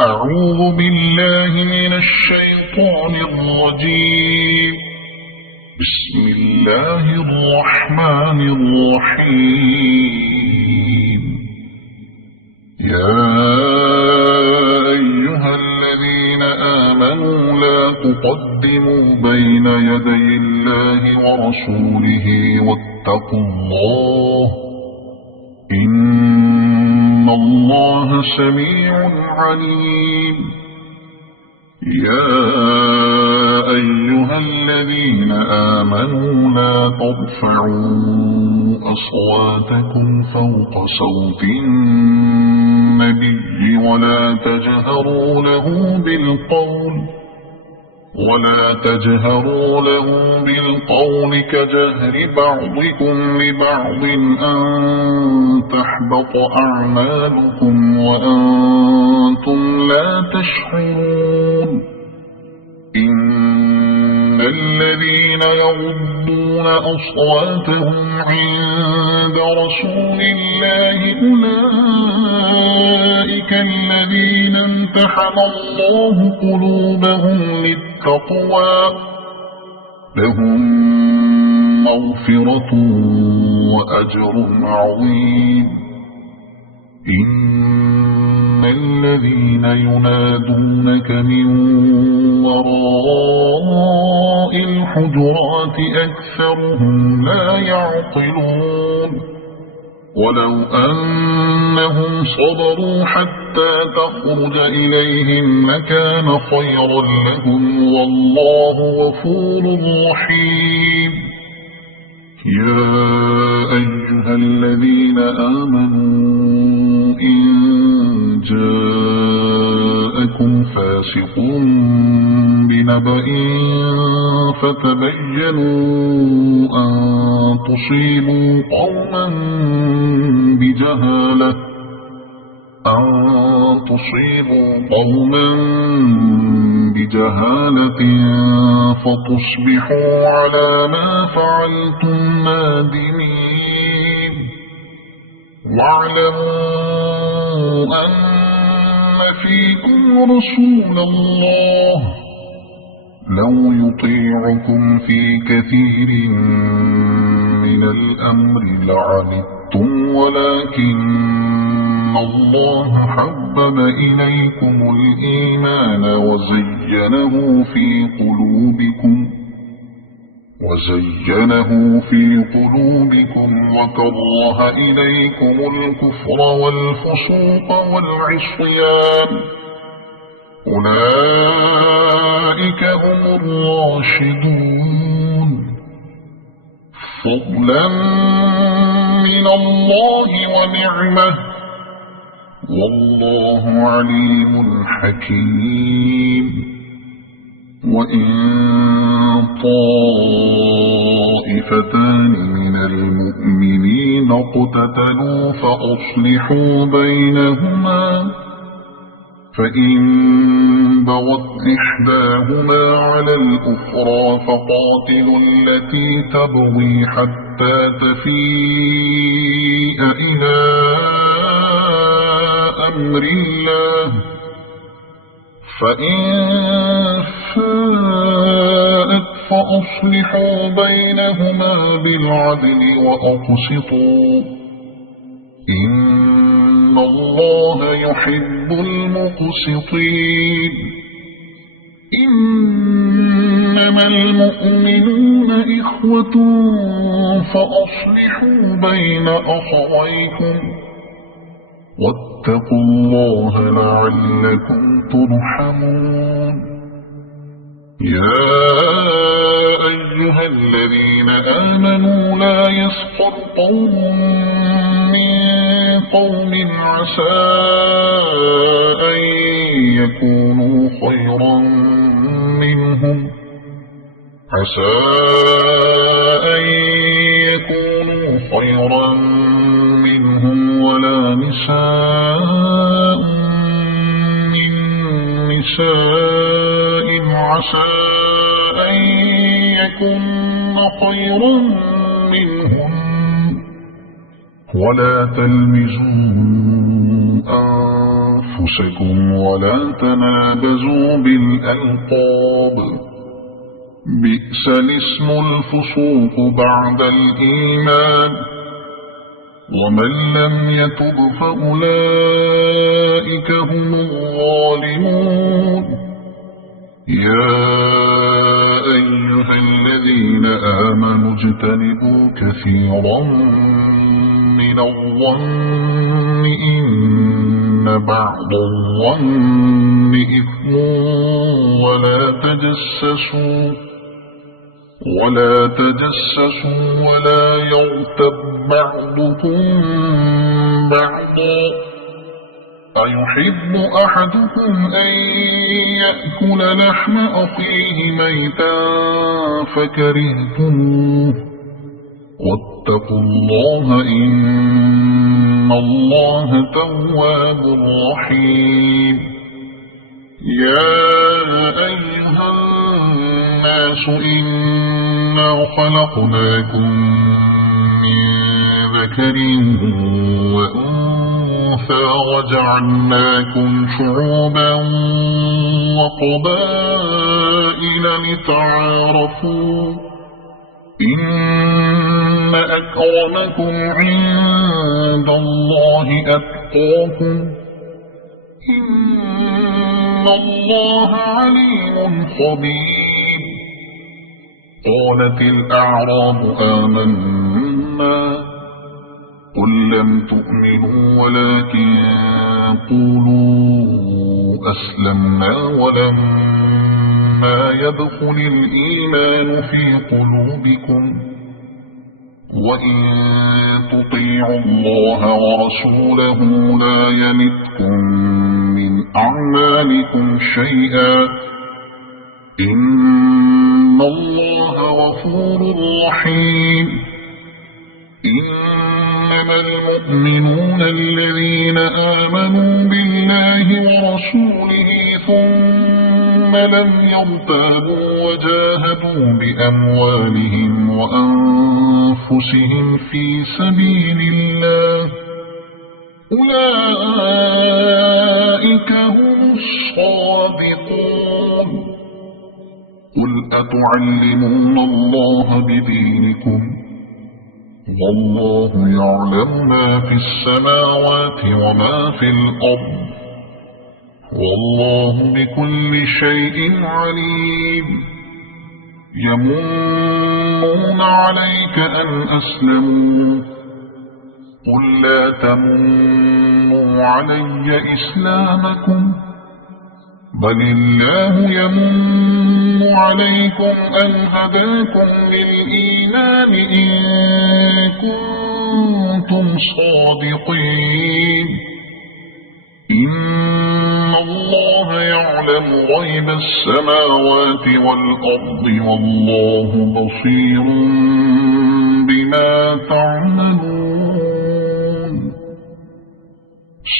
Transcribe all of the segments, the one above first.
أعوذ بالله من الشيطان الرجيم. بسم الله الرحمن الرحيم. يا أيها الذين آمنوا لا تقدموا بين يدي الله ورسوله واتقوا الله إن الله سميع عليم. يا أيها الذين آمنوا لا ترفعوا أصواتكم فوق صوت النبي ولا تجهروا له بالقول كجهر بعضكم لبعض أن تحبط أعمالكم وأنتم لا تشعرون. إن الذين يغضون أصواتهم عند رسول الله أولئك الذين امتحن الله قلوبهم للتقوى لهم مغفرة وأجر عظيم. إن الذين ينادونك من وراء الحجرات أكثرهم لا يعقلون. ولو أنهم صبروا حتى تخرج إليهم لكان خيرا لهم والله غفور رحيم. يا أيها الذين آمنوا إن جاءكم فاسق بنبأ فتبينوا أن تصيبوا قوما بجهالة فتصبحوا على ما فعلتم نادمين. واعلموا أن فيكم رسول الله لو يطيعكم في كثير من الأمر لعنتم ولكن الله حبب إليكم الإيمان وزينه في قلوبكم وكره إليكم الكفر والفسوق والعصيان أولئك هم الراشدون فضلا من الله ونعمة والله عليم حكيم. وإن طائفتان من المؤمنين اقتتلوا فأصلحوا بينهما فإن بغت إحداهما على الأخرى فقاتلوا التي تبغي حتى تفيء إلى أمر الله فإن فاءت فأصلحوا بينهما بالعدل وأقسطوا إن الله يحب المقسطين. إنما المؤمنون إخوة فأصلحوا بين أخويكم واتقوا الله لعلكم ترحمون. يا أيها الذين آمنوا لا يسخر قوم من قوم عسى أن يكونوا خيرا منهم ولا نساء من نساء عسى أن يكن خيرا منهم ولا تلمزوا أنفسكم ولا تنابزوا بالألقاب بئس الاسم الفسوق بعد الإيمان ومن لم يتب فأولئك هم الظالمون يا أيها الذين آمنوا اجتنبوا كثيرا من الظن إن بعض الظن إثم ولا تجسسوا ولا يغتب بعضكم بعضا أيحب أحدكم أن يأكل لحم أخيه ميتا فكرهتموه واتقوا الله إن الله تواب رحيم يا أيها الناس إنا خلقناكم من ذكر وأنثى وجعلناكم شعوبا وقبائل لتعارفوا إن أكرمكم عند الله أتقاكم إن الله عليم خبير قالت الأعراب آمنا قل لم تؤمنوا ولكن قولوا أسلمنا ولما يدخل الإيمان في قلوبكم وإن تطيعوا الله ورسوله لا يلتكم من أعمالكم شيئا إن الله غفور رحيم إنما المؤمنون الذين آمنوا بالله ورسوله ثم لم يرتابوا وجاهدوا بأموالهم وأنفسهم في سبيل الله أولئك هم الصادقون قل أتعلمون الله بدينكم والله يعلم ما في السماوات وما في الأرض والله بكل شيء عليم يمنون عليك أن أسلموا قل لا تمنوا علي إسلامكم بل الله يمن عليكم أن هداكم للإيمان إن كنتم صادقين إن الله يعلم غيب السماوات والأرض والله بصير بما تعملون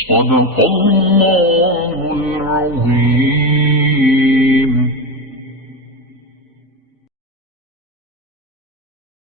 صدق الله العظيم